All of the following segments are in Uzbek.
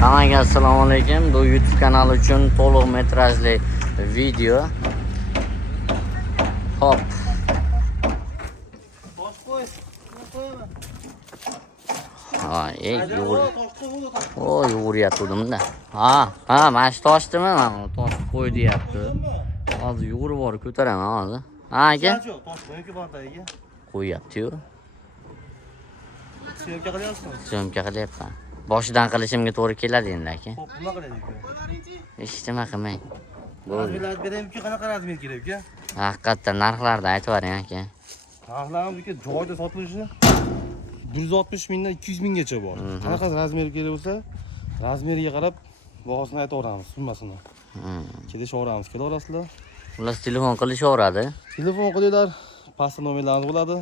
Hammaga assalomu alaykum. Bu YouTube kanali uchun to'liq metrajli video. Hop. Ha, yuguryapti-da. Ha, mana shu toshdimi? Mana tosh qo'y deyapti. Hozir yugurib borib ko'taraman hozir. Ha, aka. Tosh qo'yki bordaga. Qo'yapti-yu. Syomka qilyapsizmi? Syomka qilyapman. Boshidan qilishimga to'g'ri keladi endi aka. Xo'p, nima qilaylik? Hech nima qilmang. Razmerlar beraymi-ku, qanaqa razmer kerak aka? Haqiqatdan narxlarni aytib bering aka. Narxlarimiz joyda sotilishi 160 mingdan 200 minggacha bor. Qanaqa razmer kerak bo'lsa, razmeriga qarab bahosini aytaveramiz, summasini. Kelishaveramiz, kelaverasizlar. Ular telefon qilishaveradi. Telefon qilinglar, pastda nomerlarimiz bo'ladi.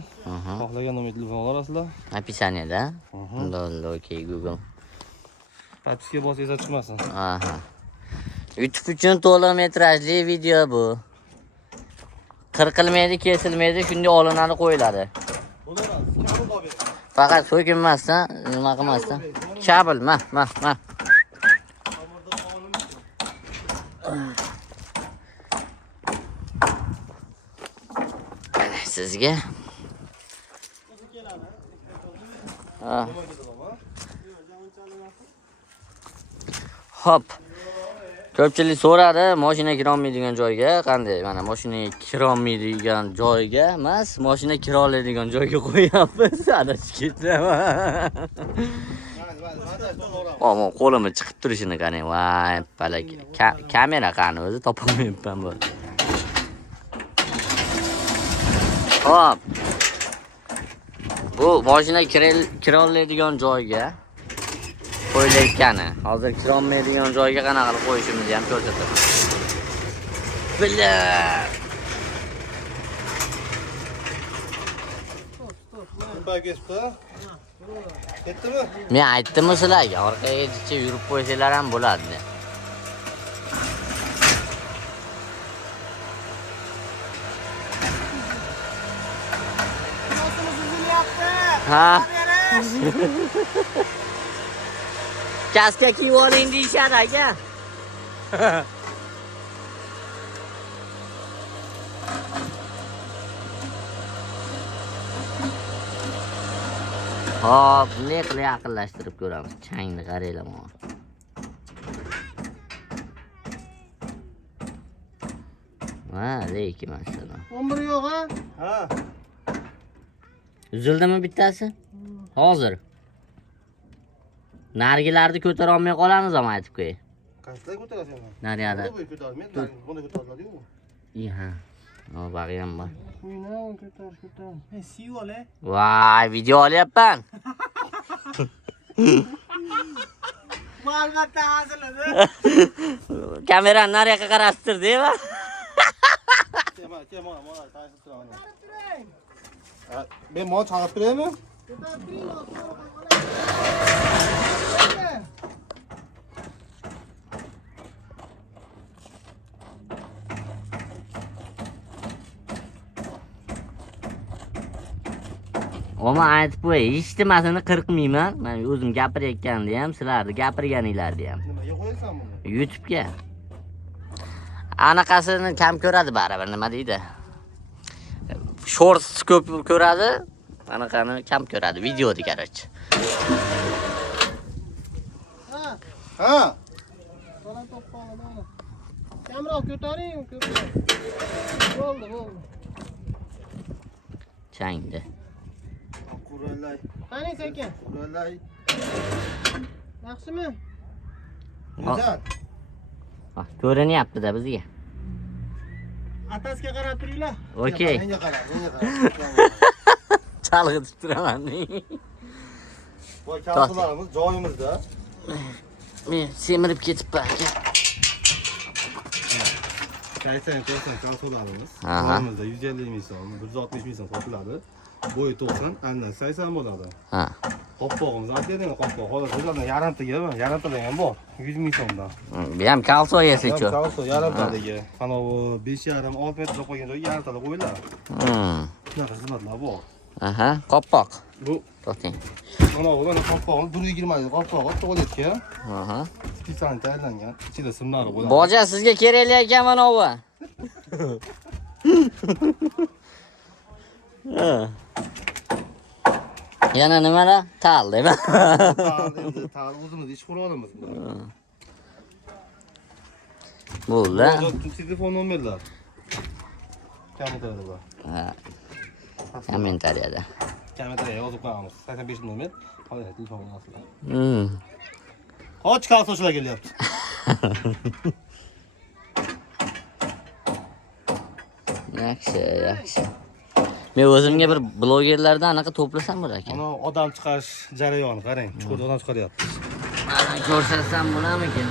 Xohlagan nomer telefon olasizlar. Описаниеda. Okey, Google. Pachiga bosangiz chiqmasin. Aha. YouTube uchun to'liq metrajli video bu. Qirqilmaydi, kesilmaydi, shunday olinadi, qo'yiladi. Faqat so'kinmasdan, nima qilmasdan. Kabel, ma. Sizga. Hop. Ko'pchilik so'radi, mashina kirolmaydigan joyga qanday? Mana mashina kirolmaydigan joyga emas, mashina kirolaydigan joyga qo'yapmiz. Adashib ketaman. Ammo qo'limni chiqib turishini qarang. Voy, palak. Kamera qani o'zi topolmayapman bu. Hop. Bu mashina kirolaydigan joyga qo'yilayotgani. Hozir kirolmaydigan joyga qanaqa qilib qo'yishimizni ham ko'rsataman. Bila. Ketdimi? Men aytdim sizlarga, orqaga jicha yurib qo'ysanglar ham bo'ladi. Ha. Kaska kiyib oling deyishadi aka. Hop, ne qilib yaqinlashtirib ko'ramiz. Changni qaranglar mana. Ha, lekin masalan. 11 yo'q, ha? Uzildimi bittasi? Hozir. Nargilarni ko'tara olmay qolamiz ham aytib qo'y. Qaysilar ko'tarasiz? Nariyada. Buni ko'tarmaydi, buni ko'taradi-ku. Iha. O, bag'iyam bor. Qo'yna, ko'tar. Siyu ole. Voy, video olyapman. Albatta haziladi. Kamerani nariyoqqa qarastir, deymi? Kema, tashib turaman. Ben mol chaqib turaymi? Oma aytib qo'y, hech nimasini qirqmayman. Men o'zim gapirayotganda ham, sizlarni gapirganinglarni ham. Nimaga qo'yasan buni? YouTube'ga. Anaqasini kam ko'radi baribir, nima deydi? Shorts ko'p ko'radi, anaqani kam ko'radi, videoni qarach. Ha. Kamera ko'taring, Bo'ldi. Changdi. Qurolay. Qani sekin. Qurolay. Yaxshimi? Nizat. Ko'rinyapti-da bizga. Atasga qarab turinglar. Okey. Menga qarab. Chalg'itib turaman. Voy, kalxularimiz joyimizda. Men semirib ketibman aka. Qaysan kalxularimiz joyimizda 150 ming so'm, 160 ming so'm sotiladi. Bo'yi 90, andan 80 bo'ladi. Ha. Qo'pqog'imiz aytding, qo'pqog. Hozir o'zlardan yarimtadan ham bor. 100 ming so'mdan. Bu ham kalso yesichu. Kalso yarimtadagi. Ana bu 5,5-6 metr qo'ygan joyga yarimtada qo'yiladi. Shunaqa xizmatlar bor. Aha, qopqoq. Bu to'xting. mana bu qopqog'i 120 dedi. Qopqog'i tuvaletga Aha. spesial tayyorlangan. Ichida simlari bo'ladi. Boja sizga kerakli ekan mana bu. Yana nimalar? Tal deymi? Tal o'zimiz ish qura olamiz. Bo'ldi. Telefon nomerlar. Kommentariyada bor. Ha. Kommentariyada. Kommentariyga yozib qo'yamiz. 85 nomer. Hozir telefon yozinglar. Qoch kalsochlar kelyapti. Yaxshi. Men o'zimga bir blogerlardan anaqa to'plasam bo'lar ekan. Mana odam chiqarish jarayoni qarang. Chuqur odam chiqaryapti. Mana ko'rsatsam bo'larmikin?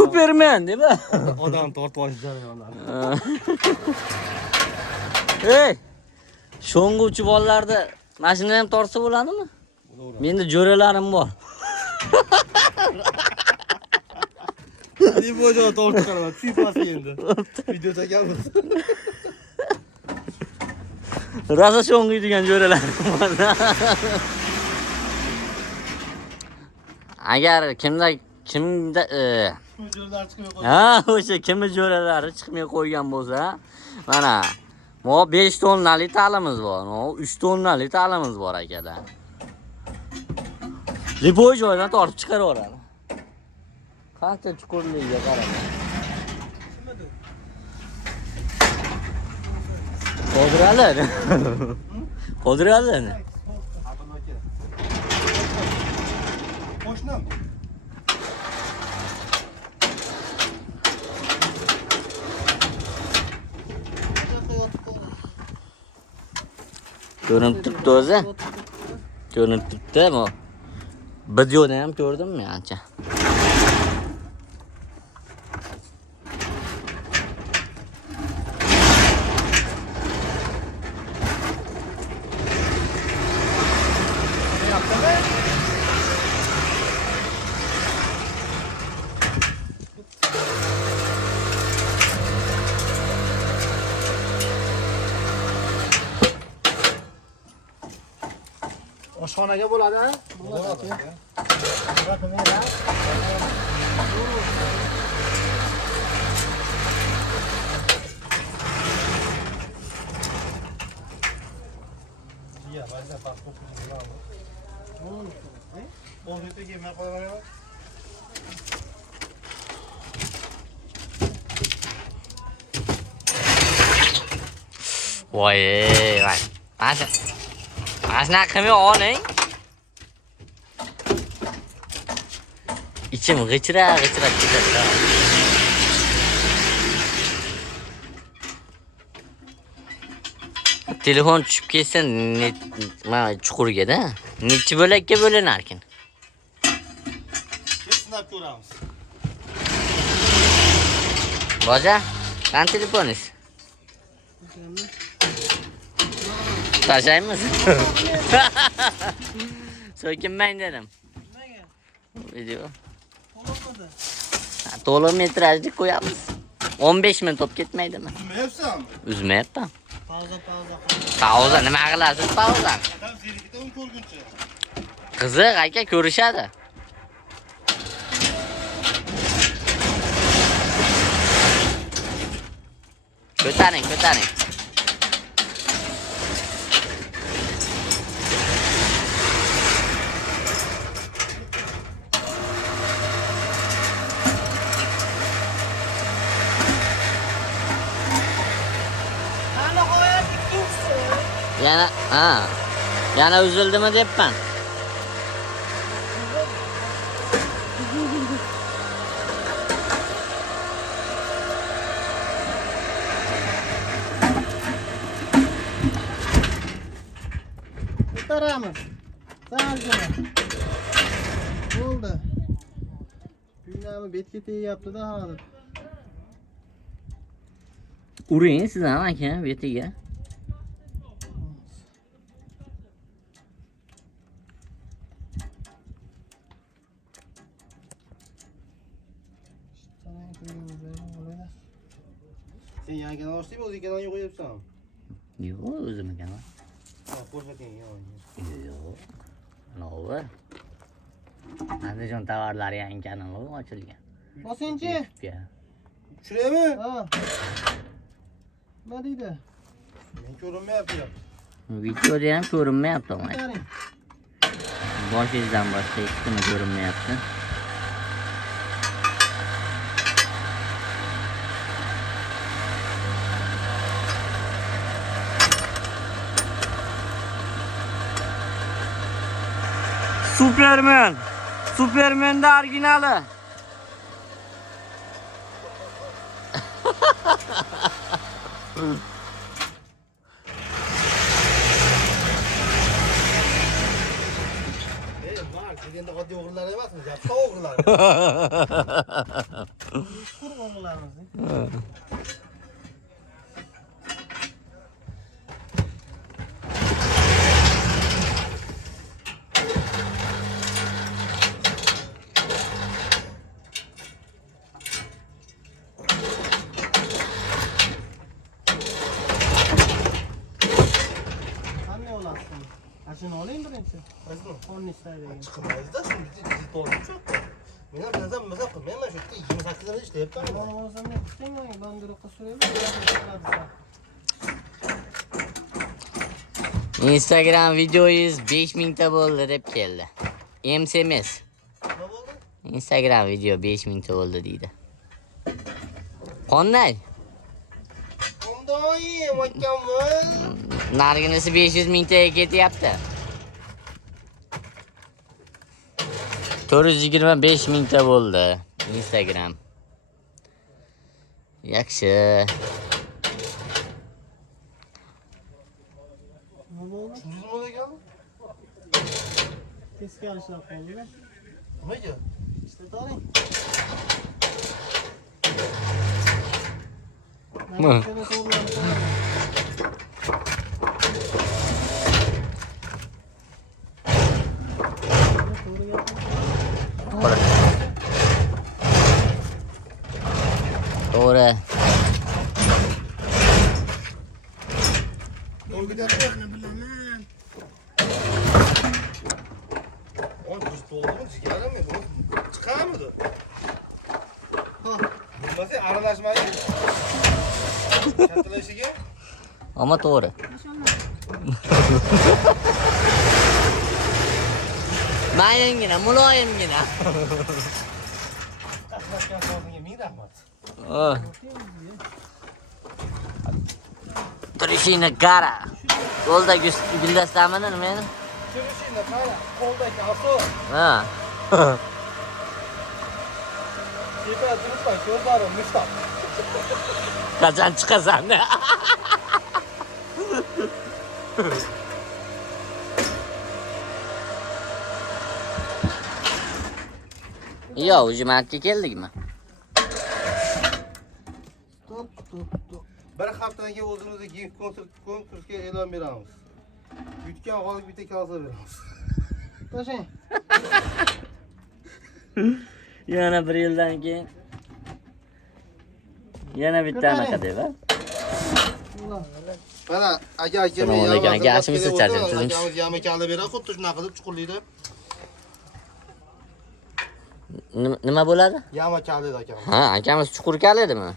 Superman değil mi? Odam tortib olish jarayonlari. Hey! Sho'ng'uvchi bolalarda mashina ham tortsa bo'ladimi? Menda jo'ralarim bor. Ne bo'jo tortib qaraman, sifasi endi. Video chekamiz. Rosa sho'ng'iydigan jo'ralarim bor. Agar kimda Jo'ralar chiqmay qo'ydi. ha, o'sha kimni jo'ralari chiqmay qo'ygan bo'lsa, mana mo 5 tonnali talimiz bor, mo 3 tonnali talimiz bor akalar. Lipoy joydan tortib chiqaraveradi. Qancha chuqurligiga qarang. Qodirali. Qodirali. Qo'shnim. Ko'rinib turibdi o'zi. Ko'rinib turibdi bu. Videoni ham ko'rdimmi ancha. Oshxonaga bo'ladi. Voy, voy. Asna qilmay oling. İçim g'ijira ketadi. Telefon tushib ketsa, mana chuqurga-da. Necha bo'lakka bo'lanar ekan? Sinab ko'ramiz. Boja, qani telefoningiz? Tashlaymiz. So'kinmang dedim. Nimaga? Video. To'lqidi. To'liq metrajli qo'yamiz. 15 minut top ketmaydimi? Uzmayapsanmi? Uzmayapman. Pauza. Pauza nima qilasiz pauza? Adam zerikda uni ko'rguncha. Qiziq aka ko'rishadi. Ko'taring. Ana qo'yib ikkinchisi. Yana uzildimi debman. Ko'taramiz. Salgina. Bo'ldi. Jami betga tegyapti-da hozir. Uring siz ham aka betiga. Sen yangi kanal ochdingmi, o'zing kanalga qo'yapsan? Yo'q, o'zimnikami. Ha, ko'rsating, yo'q. Yo'q. Novi. Andijon tovarlari yangi kanali ochilgan. Bosinchi. YouTube'ga. Tushiraymi? Ha. Nima deydi? Men ko'rinmayapti. Videoda ham ko'rinmayapti ama. Ko'taring. Boshingizdan boshqa hech nima ko'rinmayapti. Superman. Superman'da originali. Bak, deganda oddiy o'g'illar emasmiz, yapsa o'g'illar. Tur o'g'illarimiz. Qanday olasiz? Ashuni oling birinchi. Qaysi? Qonni istaydigan. Chiqmaydi-da, shuni bitta to'g'ri Men ham mazam qilmayman, shu yerda 28 dan ishlayapman. Mana bo'lsam ne kuting men bandiroqqa suraymi? Instagram videoyingiz 5000 ta bo'ldi deb keldi. MSMS. Nima bo'ldi? Instagram video 5000 ta bo'ldi deydi. Qanday? Qandoyim, akammiz. Narginisi 500 ming taga ketyapti. 425 ming ta bo'ldi Instagram. Yaxshi. Nima bo'ldi? Shunday nima ekan? Teskari ishlab qoldi-da. Nimaga? Ishlatoring. Ma. Mana shuni to'g'rilab qo'yaman. To'g'ri gapmi? To'g'ri. O'rgatishni bilaman. Oy, biz to'g'rimi? Jigarimi? Bu chiqamidi? Ha, Bilmasa aralashmaydi. Kattalashiga. Ammo to'g'ri. Mayingina, muloyimgina. Taxlatgan so'zingga ming rahmat. Turishingni qara. Yo'lda guldastamini nimani? Turishingni qara, qo'ldagi asos. Ha. Tepa turibman, ko'zlarim mustaq. Qachon chiqasan? Yo, ujumatga keldikmi? stop. Bir haftadan keyin o'zimizga gift konkursga e'lon beramiz. Yutgan g'olib bitta kalsa beramiz. Toshing. Yana bir yildan keyin yana bitta anaqa deb, ha? Mana aka Assalomu alaykum, aka. Yaxshimisiz, charchabsiz? Akamiz yamakali beradi, xuddi shunaqa qilib chuqurlaydi. Nima bo'ladi? Yamakali dedi akamiz. Ha, akamiz chuqur kaledimi?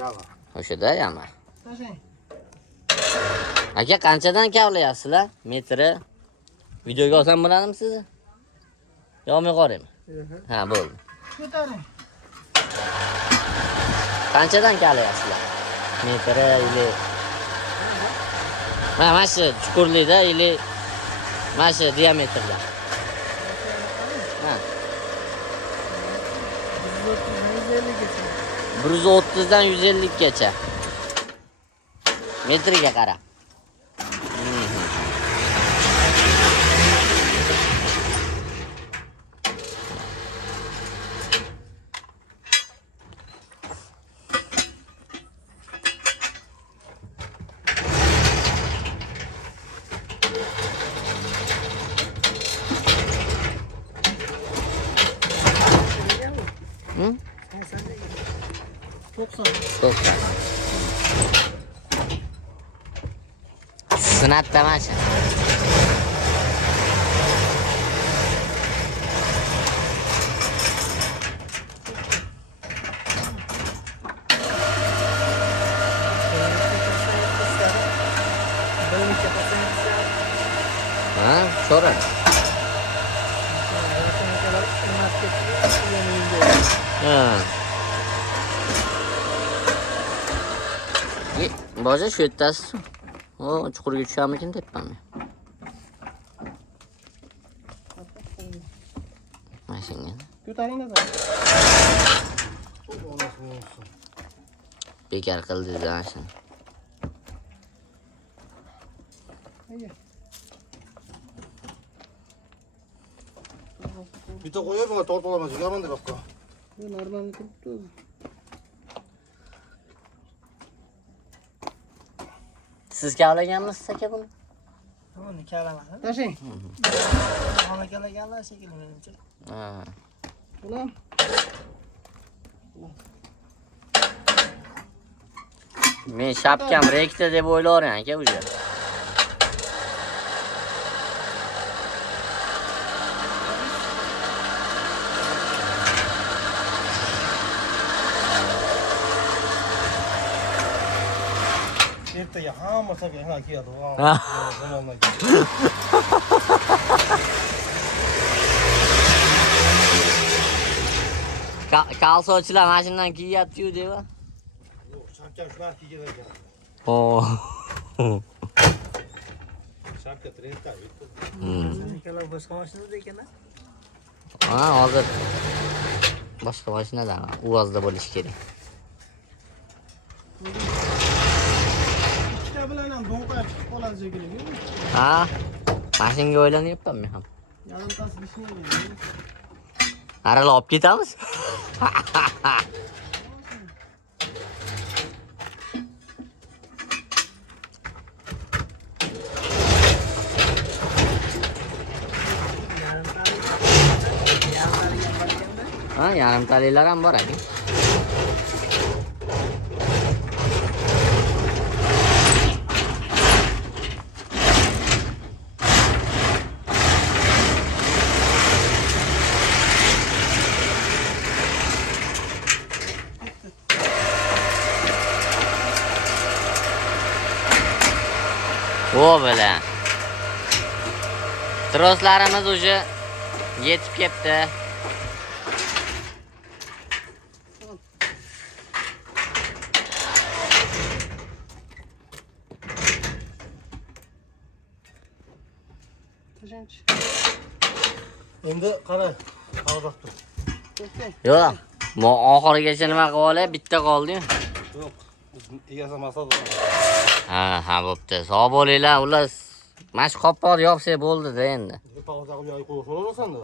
Yama. O'shada yama. Toshing. Aka qanchadan kavlayapsizlar? Metri. Videoga olsam bo'ladimi sizni? Yo'qmi qoraymi? Ha, bo'ldi. Ko'taring. Qanchadan kavlayapsizlar? Metri ili. Mana shu chuqurlikda ili mana shu diametrda. Ha. 130 dan 150 gacha. Metriga qara. 90. Sinatda mana shu. Ha, so'ra. Ha. Boja shu yertasiz. O, chuqurga tushamikin debman men. Mashina. Ko'taringlar. Bekar qildi-da shuni. Bitta qo'yib, men tortib olaman, yomon deb qo'y. Bu normal turibdi. Siz kavlaganmisiz aka buni? Buni kalamasin. Tashing. Ona kalaganlar shekilli menimcha. Ha. Ulan. Men shapkam rekta deb o'ylayman aka bu yer. Ertaga hammasiga ha keladi. Kalsochilar mashinadan kiyapti-yu deba. Yo'q, shapkam shular kiygan ekan. Oh. Shapka trendda bitta. Kalar boshqa mashinada ekan-a? Ha, hozir boshqa mashinadan uvozda bo'lish kerak. Ikkita bilan ham do'nqa chiqib qoladi shekilli. Ha? Mashinaga o'ylanyapman men ham. Yarimtasi bishmagan. Arala olib ketamiz. Ha, yarim talilar ham bor aka. O bilan. Troslarimiz уже yetib ketdi. Tashing. Endi qara, hozir tur. Yo'q. Mo oxirigacha nima qilib olay? Bitta qoldi-yu. Yo'q, biz egasi maqsad. Ha, bo'pti. Sog' bo'linglar, ular. Mana shu qopqoqni yopsak bo'ldi-da endi. Pauza qilib qo'yib so'rasan-da.